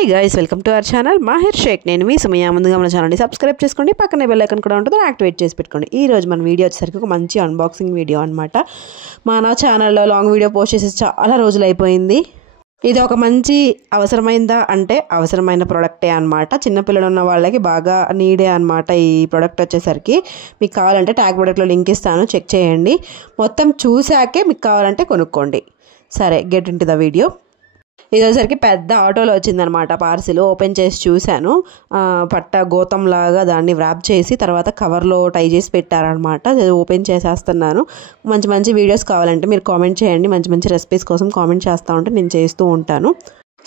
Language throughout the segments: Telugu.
Hi guys, welcome to our channel Mahir Shaik. నేను మీ సమయ. ముందుగా మన ఛానల్ని సబ్స్క్రైబ్ చేసుకోండి, పక్కనే బెల్ ఐకాన్ కూడా ఉంటుంది, యాక్టివేట్ చేసి పెట్టుకోండి. ఈ రోజు మన వీడియో వచ్చేసరికి ఒక మంచి అన్బాక్సింగ్ వీడియో అనమాట. మన ఛానల్లో లాంగ్ వీడియో పోస్ట్ చేసి చాలా రోజులు అయిపోయింది. ఇది ఒక మంచి అవసరమైందా అంటే అవసరమైన ప్రోడక్టే అనమాట. చిన్నపిల్లలు ఉన్న వాళ్ళకి బాగా నీడే అనమాట ఈ ప్రోడక్ట్ వచ్చేసరికి. మీకు కావాలంటే ట్యాగ్ ప్రోడక్ట్లో లింక్ ఇస్తాను, చెక్ చేయండి. మొత్తం చూసాకే మీకు కావాలంటే కొనుక్కోండి. సరే, get in to the video. ఇది వచ్చేసరికి పెద్ద ఆటోలో వచ్చిందనమాట పార్సిల్. ఓపెన్ చేసి చూశాను, పట్ట గోతంలాగా దాన్ని వ్రాప్ చేసి తర్వాత కవర్లో టై చేసి పెట్టారనమాట. ఓపెన్ చేసేస్తున్నాను. మంచి మంచి వీడియోస్ కావాలంటే మీరు కామెంట్ చేయండి. మంచి మంచి రెసిపీస్ కోసం కామెంట్ చేస్తూ ఉంటే నేను చేస్తూ ఉంటాను.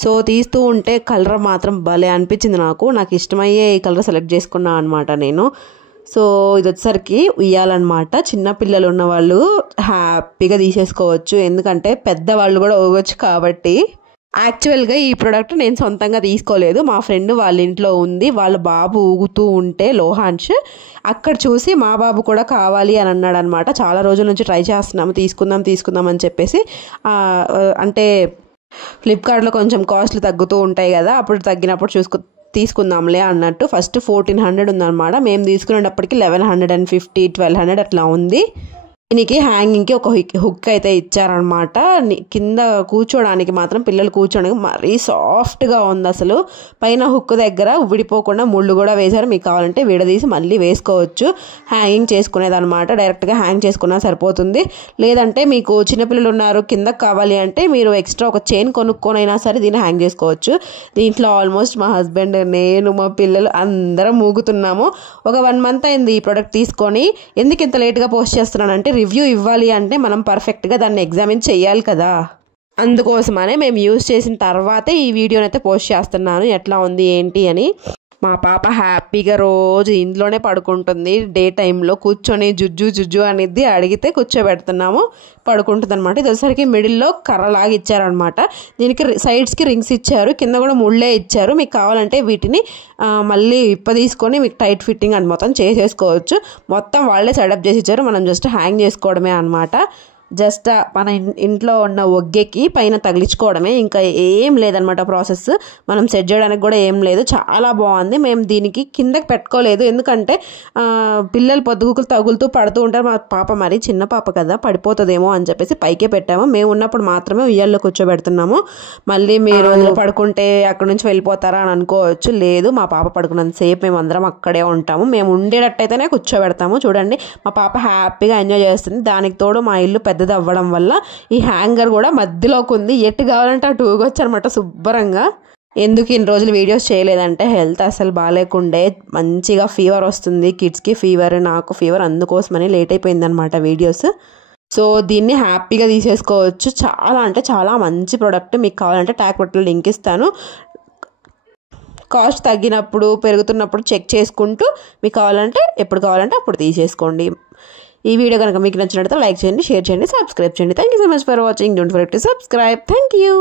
సో తీస్తూ ఉంటే కలర్ మాత్రం భలే అనిపించింది నాకు ఇష్టమయ్యే ఈ కలర్ సెలెక్ట్ చేసుకున్నాను అనమాట నేను. సో ఇది వచ్చేసరికి ఉయ్యాలన్నమాట. చిన్నపిల్లలు ఉన్న వాళ్ళు హ్యాపీగా తీసేసుకోవచ్చు, ఎందుకంటే పెద్దవాళ్ళు కూడా ఊగొచ్చు కాబట్టి. యాక్చువల్గా ఈ ప్రోడక్ట్ నేను సొంతంగా తీసుకోలేదు, మా ఫ్రెండ్ వాళ్ళ ఇంట్లో ఉంది. వాళ్ళ బాబు ఊగుతూ ఉంటే లోహాన్ష్ అక్కడ చూసి మా బాబు కూడా కావాలి అని అన్నాడు అనమాట. చాలా రోజుల నుంచి ట్రై చేస్తున్నాము, తీసుకుందాం అని చెప్పేసి. అంటే ఫ్లిప్కార్ట్లో కొంచెం కాస్ట్లు తగ్గుతూ ఉంటాయి కదా, అప్పుడు తగ్గినప్పుడు తీసుకుందాంలే అన్నట్టు. ఫస్ట్ 1400 ఉందన్నమాట. మేము తీసుకునేటప్పటికి 1150, 1200 అట్లా ఉంది. దీనికి హ్యాంగింగ్కి ఒక హుక్ అయితే ఇచ్చారనమాట. కింద కూర్చోడానికి మాత్రం పిల్లలు కూర్చోడానికి మరీ సాఫ్ట్గా ఉంది అసలు. పైన హుక్ దగ్గర విడిపోకుండా ముళ్ళు కూడా వేశారు. మీకు కావాలంటే విడదీసి మళ్ళీ వేసుకోవచ్చు. హ్యాంగింగ్ చేసుకునేదనమాట. డైరెక్ట్గా హ్యాంగ్ చేసుకున్నా సరిపోతుంది. లేదంటే మీకు చిన్నపిల్లలు ఉన్నారు, కిందకి కావాలి అంటే మీరు ఎక్స్ట్రా ఒక చైన్ కొనుక్కొనైనా సరే దీన్ని హ్యాంగ్ చేసుకోవచ్చు. దీంట్లో ఆల్మోస్ట్ మా హస్బెండ్, నేను, మా పిల్లలు అందరం మూగుతున్నాము. ఒక 1 మంత్ అయింది ఈ ప్రోడక్ట్ తీసుకొని. ఎందుకు ఇంత లేట్గా పోస్ట్ చేస్తున్నానంటే రివ్యూ ఇవ్వాలి అంటే మనం పర్ఫెక్ట్గా దాన్ని ఎగ్జామిన్ చేయాలి కదా. అందుకోసమనే మేము యూజ్ చేసిన తర్వాతే ఈ వీడియోని అయితే పోస్ట్ చేస్తున్నాను, ఎట్లా ఉంది ఏంటి అని. మా పాప హ్యాపీగా రోజు ఇంట్లోనే పడుకుంటుంది. డే టైంలో కూర్చొని జుజ్జు అనేది అడిగితే కూర్చోబెడుతున్నాము, పడుకుంటుంది అనమాట. ఇది వచ్చేసరికి మిడిల్లో కర్రలాగా ఇచ్చారనమాట. దీనికి సైడ్స్కి రింగ్స్ ఇచ్చారు, కింద కూడా ముళ్ళే ఇచ్చారు. మీకు కావాలంటే వీటిని మళ్ళీ తీసుకొని మీకు టైట్ ఫిట్టింగ్ అని మొత్తం చేసేసుకోవచ్చు. మొత్తం వాళ్ళే సెటప్ చేసి ఇచ్చారు, మనం జస్ట్ హ్యాంగ్ చేసుకోవడమే అనమాట. జస్ట్ మన ఇంట్లో ఉన్న ఒగ్గెకి పైన తగిలించుకోవడమే, ఇంకా ఏం లేదనమాట ప్రాసెస్. మనం సెట్ చేయడానికి కూడా ఏం లేదు. చాలా బాగుంది. మేము దీనికి కిందకి పెట్టుకోలేదు, ఎందుకంటే పిల్లలు పొద్దుగుకులు తగులుతూ పడుతూ ఉంటారు. మా పాప మరి చిన్న పాప కదా, పడిపోతుందేమో అని చెప్పేసి పైకే పెట్టాము. మేము ఉన్నప్పుడు మాత్రమే ఉయ్యాల్లో కూర్చోబెడుతున్నాము. మళ్ళీ మీరు పడుకుంటే అక్కడ నుంచి వెళ్ళిపోతారా అని అనుకోవచ్చు. లేదు, మా పాప పడుకున్నంతసేపు మేము అందరం అక్కడే ఉంటాము. మేము ఉండేటట్టయితేనే కూర్చోబెడతాము. చూడండి, మా పాప హ్యాపీగా ఎంజాయ్ చేస్తుంది. దానికి తోడు మా ఇల్లు పెద్దది అవ్వడం వల్ల ఈ హ్యాంగర్ కూడా మధ్యలోకి ఉంది. ఎటు కావాలంటే అటు ఊగొచ్చు అనమాట శుభ్రంగా. ఎందుకు ఇన్ని రోజులు వీడియోస్ చేయలేదంటే హెల్త్ అసలు బాగాలేకుండే, మంచిగా ఫీవర్ వస్తుంది, కిడ్స్కి ఫీవర్, నాకు ఫీవర్, అందుకోసమని లేట్ అయిపోయింది అనమాట వీడియోస్. సో దీన్ని హ్యాపీగా తీసేసుకోవచ్చు. చాలా అంటే చాలా మంచి ప్రోడక్ట్. మీకు కావాలంటే ట్యాగ్ ప్రోడక్ట్లో లింక్ ఇస్తాను. కాస్ట్ తగ్గినప్పుడు పెరుగుతున్నప్పుడు చెక్ చేసుకుంటూ మీకు కావాలంటే ఎప్పుడు కావాలంటే అప్పుడు తీసేసుకోండి. ఈ వీడియో కనుక మీకు నచ్చినట్లయితే లైక్ చేయండి, షేర్ చేయండి, సబ్స్క్రైబ్ చేయండి. Thank you so much for watching. Don't forget to subscribe. Thank you.